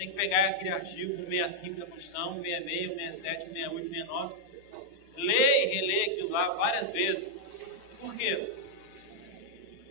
tem que pegar aquele artigo 65 da Constituição, 66, 67, 68, 69, ler e reler aquilo lá várias vezes. Por quê?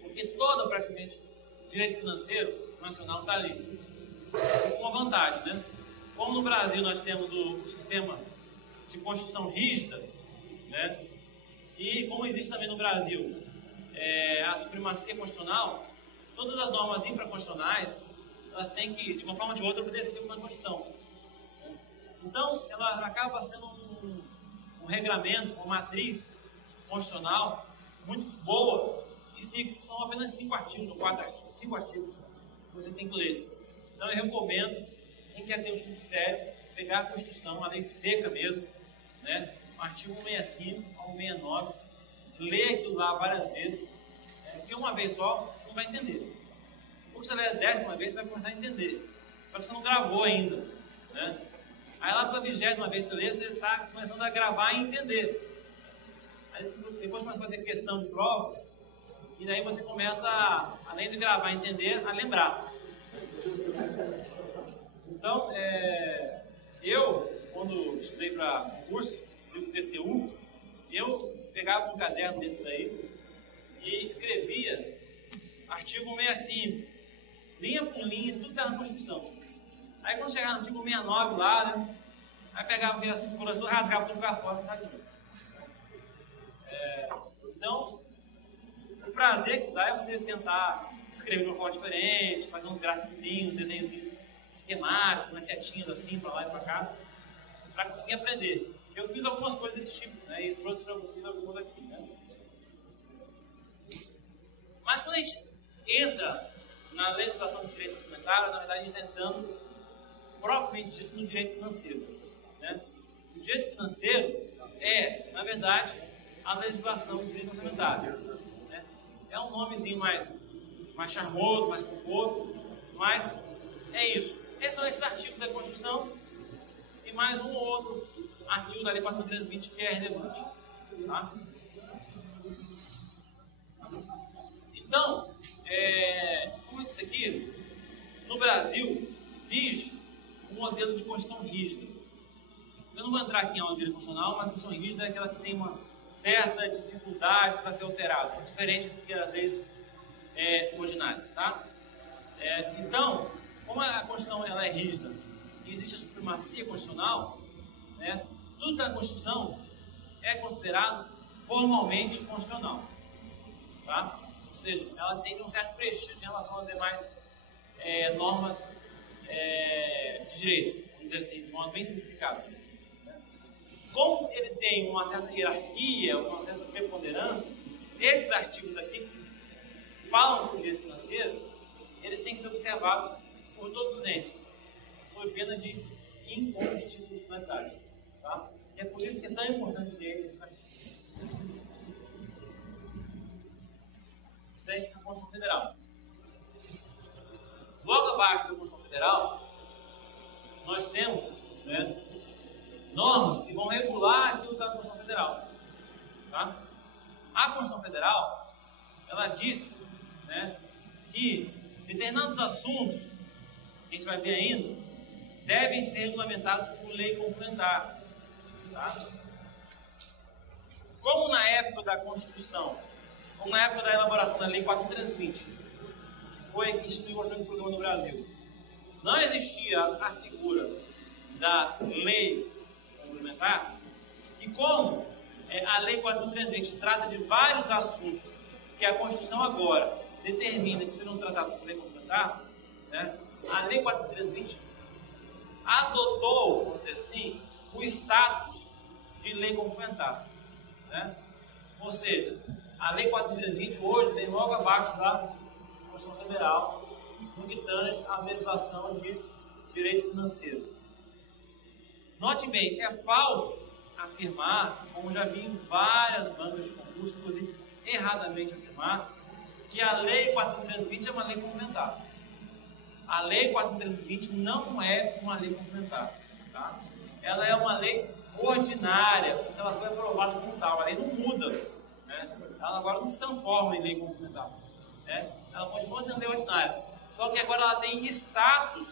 Porque todo, praticamente, direito financeiro nacional está ali. Com uma vantagem, né? Como no Brasil nós temos o sistema de Constituição rígida, né? E como existe também no Brasil a supremacia constitucional, todas as normas infraconstitucionais, elas têm que, de uma forma ou de outra, obedecer uma Constituição. Então, ela acaba sendo um regramento, uma matriz constitucional muito boa e fixa. São apenas 5 artigos, ou 4 artigos, 5 artigos que vocês têm que ler. Então, eu recomendo, quem quer ter um estudo sério, pegar a Constituição, a lei seca mesmo, né? O artigo 165 ao 169, ler aquilo lá várias vezes, porque uma vez só você não vai entender. Ou você ler a 10ª vez, você vai começar a entender. Só que você não gravou ainda, né? Aí lá pela 20ª vez que você lê, você está começando a gravar e entender. Aí depois começa a fazer questão de prova, e daí você começa, além de gravar e entender, a lembrar. Então, eu, quando estudei para curso, o TCU, eu pegava um caderno desse daí e escrevia artigo 165, linha por linha, tudo está na Constituição. Aí quando chegava no artigo 169 lá, né, aí pegava as figuras, rasgava tudo para fora, não sabe? Então, o prazer que dá é você tentar escrever de uma forma diferente, fazer uns gráficozinhos, desenhos esquemáticos, umas setinhas assim, para lá e para cá, para conseguir aprender. Eu fiz algumas coisas desse tipo, né, e trouxe para vocês algumas aqui, né. Mas quando a gente entra na legislação do direito orçamentário, na verdade a gente está entrando propriamente dito no direito financeiro, né. O direito financeiro é, na verdade, a legislação do direito orçamentário, né. É um nomezinho mais charmoso, mais pomposo, mas é isso. Esses são esses artigos da Constituição e mais um ou outro artigo da Lei 4.320 que é relevante. Tá? Então, como eu disse aqui, no Brasil vige um modelo de Constituição rígida. Eu não vou entrar aqui em aula de direito constitucional, mas a Constituição rígida é aquela que tem uma certa dificuldade para ser alterada, diferente do que as leis ordinárias. Tá? Então, como a Constituição ela é rígida e existe a supremacia constitucional, né, tudo da Constituição é considerado formalmente constitucional. Tá? Ou seja, ela tem um certo prestígio em relação às demais normas de direito, vamos dizer assim, de modo bem simplificado. Né? Como ele tem uma certa hierarquia, uma certa preponderância, esses artigos aqui que falam sobre o direito financeiro, eles têm que ser observados por todos os entes, sob pena de inconstitucionalidade. Tá? E é por isso que é tão importante ler esse artigo. Isso daí é a Constituição Federal. Logo abaixo da Constituição Federal, nós temos, né, normas que vão regular aquilo que está na Constituição Federal. Tá? A Constituição Federal, ela diz, né, que determinados assuntos, que a gente vai ver ainda, devem ser regulamentados por lei complementar. Tá? Como na época da Constituição, como na época da elaboração da Lei 4.320, que foi que instituiu o orçamento do programa no Brasil, não existia a figura da lei complementar, e como a Lei 4.320 trata de vários assuntos que a Constituição agora determina que serão tratados por lei complementar, né, a Lei 4.320 adotou, vamos dizer assim, o status de lei complementar. Né? Ou seja, a Lei 4.320 hoje vem logo abaixo da Constituição Federal, no que tange à legislação de direito financeiro. Note bem que é falso afirmar, como já vi em várias bancas de concurso, inclusive erradamente afirmar, que a Lei 4.320 é uma lei complementar. A Lei 4.320 não é uma lei complementar. Tá? Ela é uma lei ordinária, porque ela foi aprovada como tal. A lei não muda. Né? Ela agora não se transforma em lei complementar. Né? Ela continua sendo lei ordinária. Só que agora ela tem status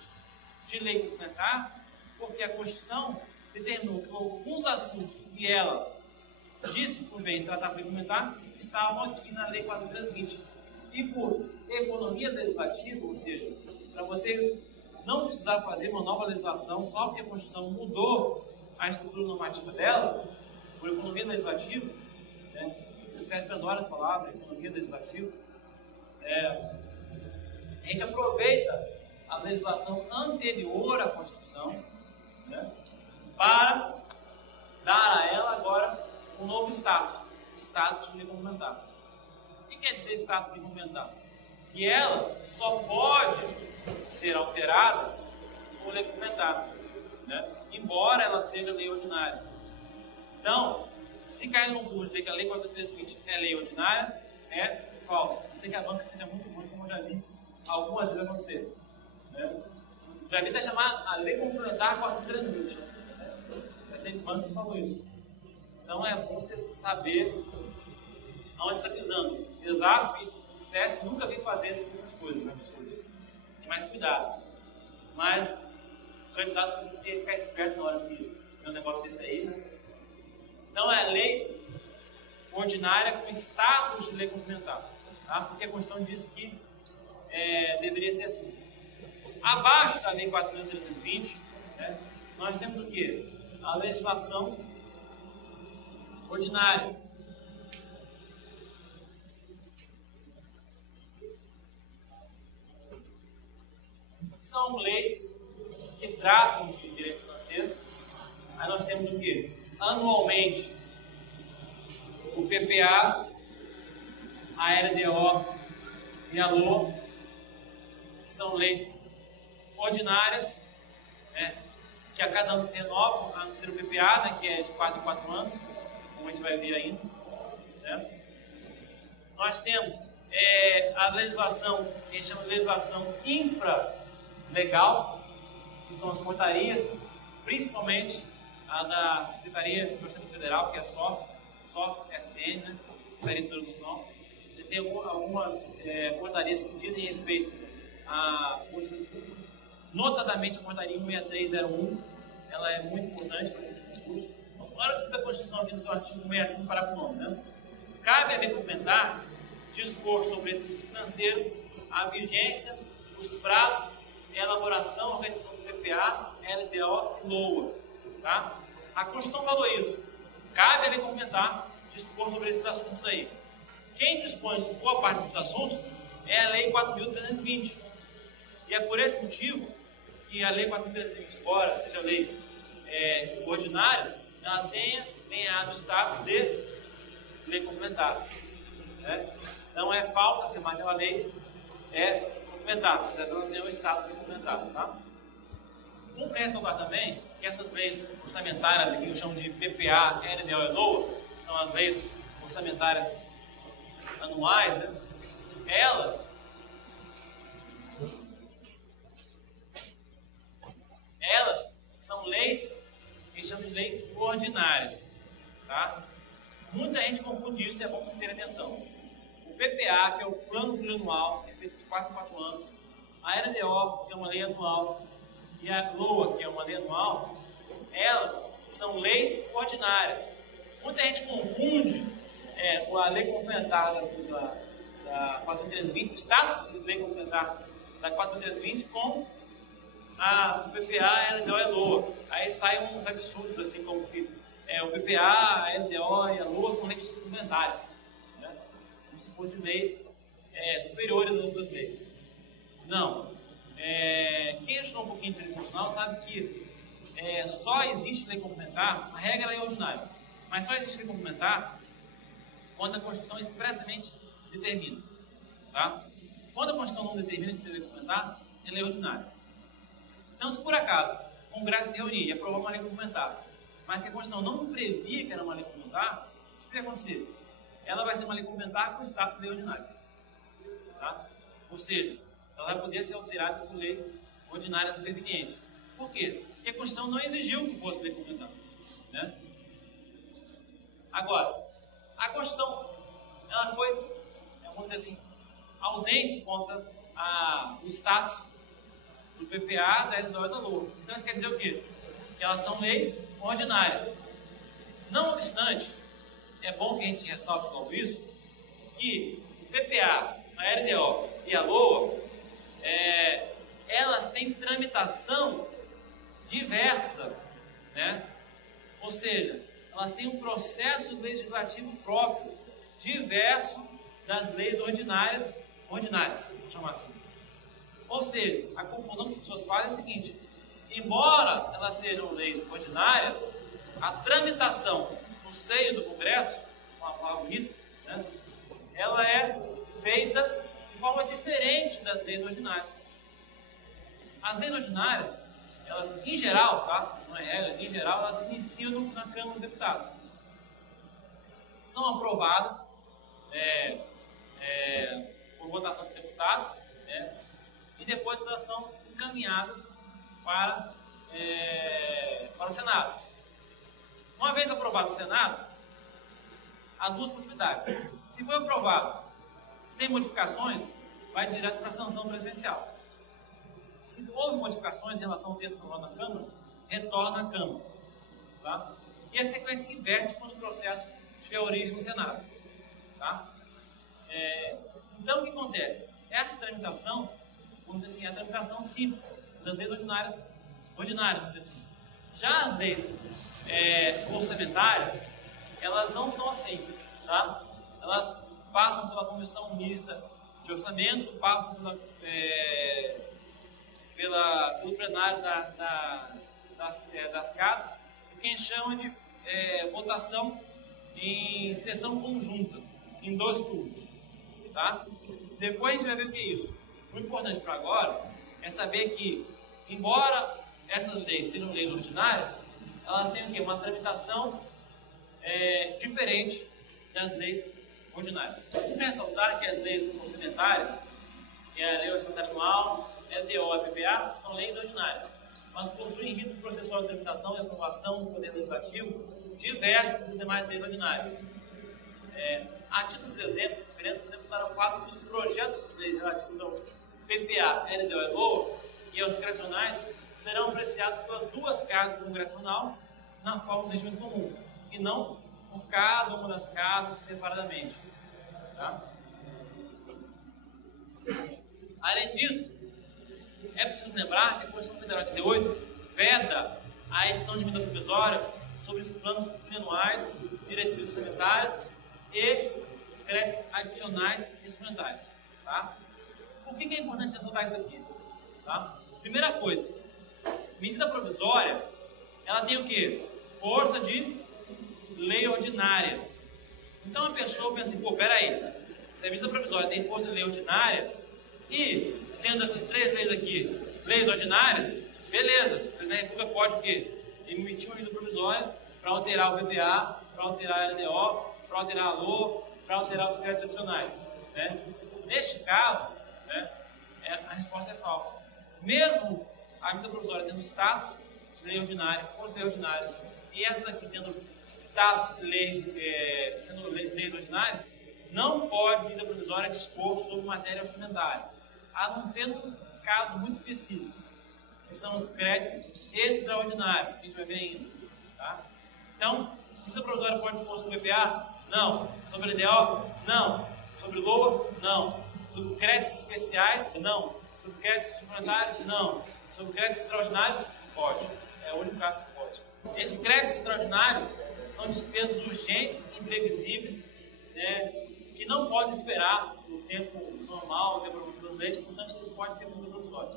de lei complementar, porque a Constituição determinou que alguns assuntos que ela disse por bem tratar para complementar estavam aqui na Lei 4.320. E por economia legislativa, ou seja, para você não precisar fazer uma nova legislação só porque a Constituição mudou a estrutura normativa dela, por economia legislativa, né? O CESP adora essa palavra, economia legislativa, a gente aproveita a legislação anterior à Constituição, né, para dar a ela agora um novo status de lei complementar. O que quer dizer status de lei complementar? Que ela só pode ser alterada por lei complementar, né, embora ela seja lei ordinária. Então, se cair no Google dizer que a lei 4.320 é lei ordinária, é falso. Não sei que a banca seja muito ruim, como eu já vi algumas vezes acontecer. Né? Já vi até chamar a lei complementar 4.320. Já teve banco que falou isso. Então é bom você saber onde está pisando. ESAF e CESP nunca vi fazer essas coisas absurdas. Você tem mais cuidado. Mas o candidato tem que ficar esperto na hora de ver um negócio desse aí. Né? Então é lei ordinária com status de lei complementar. Tá? Porque a Constituição diz que deveria ser assim. Abaixo da Lei 4.320, né, nós temos o quê? A legislação ordinária. São leis que tratam de direito financeiro. Aí nós temos o quê? Anualmente, o PPA, a LDO e a LOA, que são leis ordinárias, né, que a cada ano se renovam, a não ser o PPA, né, que é de 4 em 4 anos, como a gente vai ver ainda. Né. Nós temos a legislação, que a gente chama de legislação infralegal, que são as portarias, principalmente a da Secretaria de Orçamento Federal, que é a SOF-SPN, né, Secretaria de Tesouro Nacional. Eles têm algumas portarias que dizem respeito a orçamento público, notadamente a portaria 16301, ela é muito importante para o discurso. Então, claro que diz a Constituição aqui no seu artigo 65, parágrafo 9, né? Cabe a lei complementar dispor sobre esse exercício financeiro a vigência, os prazos, a elaboração, a organização do PPA, LDO e LOA. Tá? A Constituição falou isso. Cabe a lei complementar dispor sobre esses assuntos aí. Quem dispõe de boa parte desses assuntos é a Lei 4.320. E é por esse motivo que a Lei 4.320, embora seja lei ordinária, ela tenha ganhado o status de lei complementar. Né? Não é falso afirmar que a lei é complementar, mas ela tem o status de complementar. Tá? Vamos ressaltar também que essas leis orçamentárias, aqui eu chamo de PPA, LDO e LOA, são as leis orçamentárias anuais, né? Elas são leis que a gente chama de leis ordinárias. Tá? Muita gente confunde isso e é bom vocês terem atenção. O PPA, que é o plano plurianual, é feito de 4 em 4 anos. A LDO, que é uma lei anual, e a LOA, que é uma lei anual, elas são leis ordinárias. Muita gente confunde a lei complementar da 4.320, o status de lei complementar da 4.320 com o PPA, a LDO e a LOA. Aí saem uns absurdos, assim como que o PPA, a LDO e a LOA são leis complementares, né? Como se fossem leis superiores às outras leis. Não. Quem estudou um pouquinho de direito constitucional sabe que só existe lei complementar, a regra é ordinária, mas só existe lei complementar quando a Constituição expressamente determina. Tá? Quando a Constituição não determina de ser lei complementar, é lei ordinária. Então, se por acaso o Congresso se reunir e aprovar uma lei complementar, mas que a Constituição não previa que era uma lei complementar, o que vai acontecer? Ela vai ser uma lei complementar com status de lei ordinária. Tá? Ou seja, ela vai poder ser alterada por lei ordinária superveniente. Por quê? Porque a Constituição não exigiu que fosse lei complementar. Né? Agora, a Constituição, ela foi, vamos dizer assim, ausente contra o status do PPA, da LDO e da LOA. Então isso quer dizer o quê? Que elas são leis ordinárias. Não obstante, é bom que a gente ressalte logo isso, que o PPA, a LDO e a LOA, elas têm tramitação diversa, né? Ou seja, elas têm um processo legislativo próprio, diverso das leis ordinárias, vou chamar assim. Ou seja, a confusão que as pessoas fazem é o seguinte: embora elas sejam leis ordinárias, a tramitação no seio do Congresso, uma palavra bonita, né, ela é feita de forma diferente das leis ordinárias. As leis ordinárias, elas, em geral, tá? Não é regra, em geral, elas iniciam na Câmara dos Deputados. São aprovadas por votação dos deputados, né? E depois elas são encaminhadas para o Senado. Uma vez aprovado no Senado, há duas possibilidades. Se for aprovado sem modificações, vai direto para a sanção presidencial. Se houve modificações em relação ao texto aprovado na Câmara, retorna à Câmara. Tá? E a sequência se inverte quando o processo tiver origem no Senado. Tá? Então, o que acontece? Essa tramitação, vamos dizer assim, é a tramitação simples das leis ordinárias, vamos dizer assim. Já as leis orçamentárias, elas não são assim. Tá? Elas passam pela comissão mista de orçamento, passam pelo plenário das casas, o que a gente chama de votação em sessão conjunta, em 2 turnos. Tá? Depois a gente vai ver o que é isso. O importante para agora é saber que, embora essas leis sejam leis ordinárias, elas têm o quê? Uma tramitação diferente das leis ordinárias. Vamos ressaltar que as leis orçamentárias, que é a lei orçamentária anual, LDO e PPA, são leis ordinárias, mas possuem rito processual de tramitação e aprovação do Poder Legislativo diversos dos demais leis ordinárias. A título de exemplo, de diferença, podemos citar o quadro dos projetos de lei relativos ao PPA, LDO e LOA e aos credenciais serão apreciados pelas 2 casas congressional na forma de regimento comum, e não por cada uma das casas separadamente. Tá? Além disso, é preciso lembrar que a Constituição Federal de 88 veda a edição de medida provisória sobre os planos plurianuais, diretrizes orçamentárias e créditos adicionais instrumentais. Tá? Por que é importante ressaltar isso aqui? Tá? Primeira coisa, medida provisória, ela tem o quê? Força de lei ordinária. Então a pessoa pensa assim, peraí, se a medida provisória tem força de lei ordinária, e sendo essas 3 leis aqui, leis ordinárias, beleza, o presidente da República pode o quê? Emitir uma medida provisória para alterar o PPA, para alterar a LDO, para alterar a LOA, para alterar os créditos adicionais. Né? Neste caso, né, a resposta é falsa. Mesmo a medida provisória tendo status de lei ordinária, força de lei ordinária, e essas aqui tendo status de lei, sendo leis ordinárias, não pode medida provisória dispor sobre matéria orçamentária, a não ser num caso muito específico, que são os créditos extraordinários, que a gente vai ver ainda. Tá? Então, medida provisória pode dispor sobre o PPA? Não. Sobre LDO? Não. Sobre LOA? Não. Sobre créditos especiais? Não. Sobre créditos suplementares? Não. Sobre créditos extraordinários? Pode. É o único caso que pode. Esses créditos extraordinários são despesas urgentes e imprevisíveis, né, que não podem esperar o tempo normal de aprovação das leis, portanto, não pode ser medida provisória.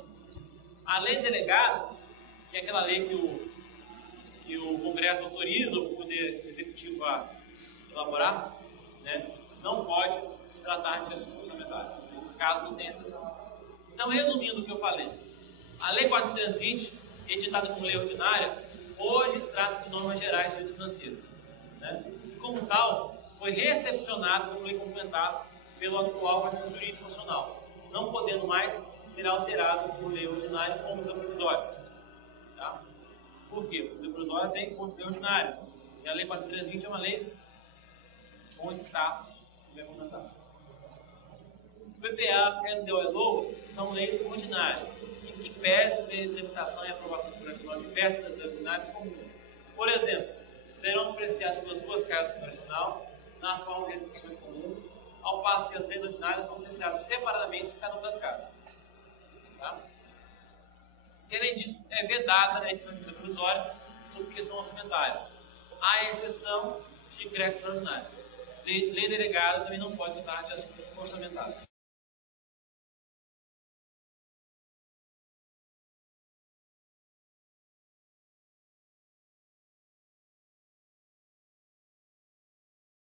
A lei delegada, que é aquela lei que o Congresso autoriza o Poder Executivo a elaborar, né, não pode tratar de assunto orçamentário. Nesse caso, não tem exceção. Então, resumindo o que eu falei, a Lei 4.320, editada como lei ordinária, hoje trata de normas gerais de direito financeiro. Né? E, como tal, foi recepcionado como lei complementar pelo atual ordenamento jurídico nacional, não podendo mais ser alterado por lei ordinária como medida provisória. Tá? Por quê? Porque a medida provisória tem força de lei ordinária. E a Lei 4.320 é uma lei com status de lei complementar. O PPA, LDO e LOA são leis ordinárias. que pese lei de tramitação e aprovação congressional diversas das ordinárias comuns. Por exemplo, serão apreciadas pelas duas casas congressional na forma de execução comum, ao passo que as leis ordinárias são apreciadas separadamente em cada uma das casas. Tá? E, além disso, é vedada a edição de medida provisória sobre questão orçamentária, à exceção de ingressos extraordinários. Lei delegada também não pode votar de assuntos orçamentários.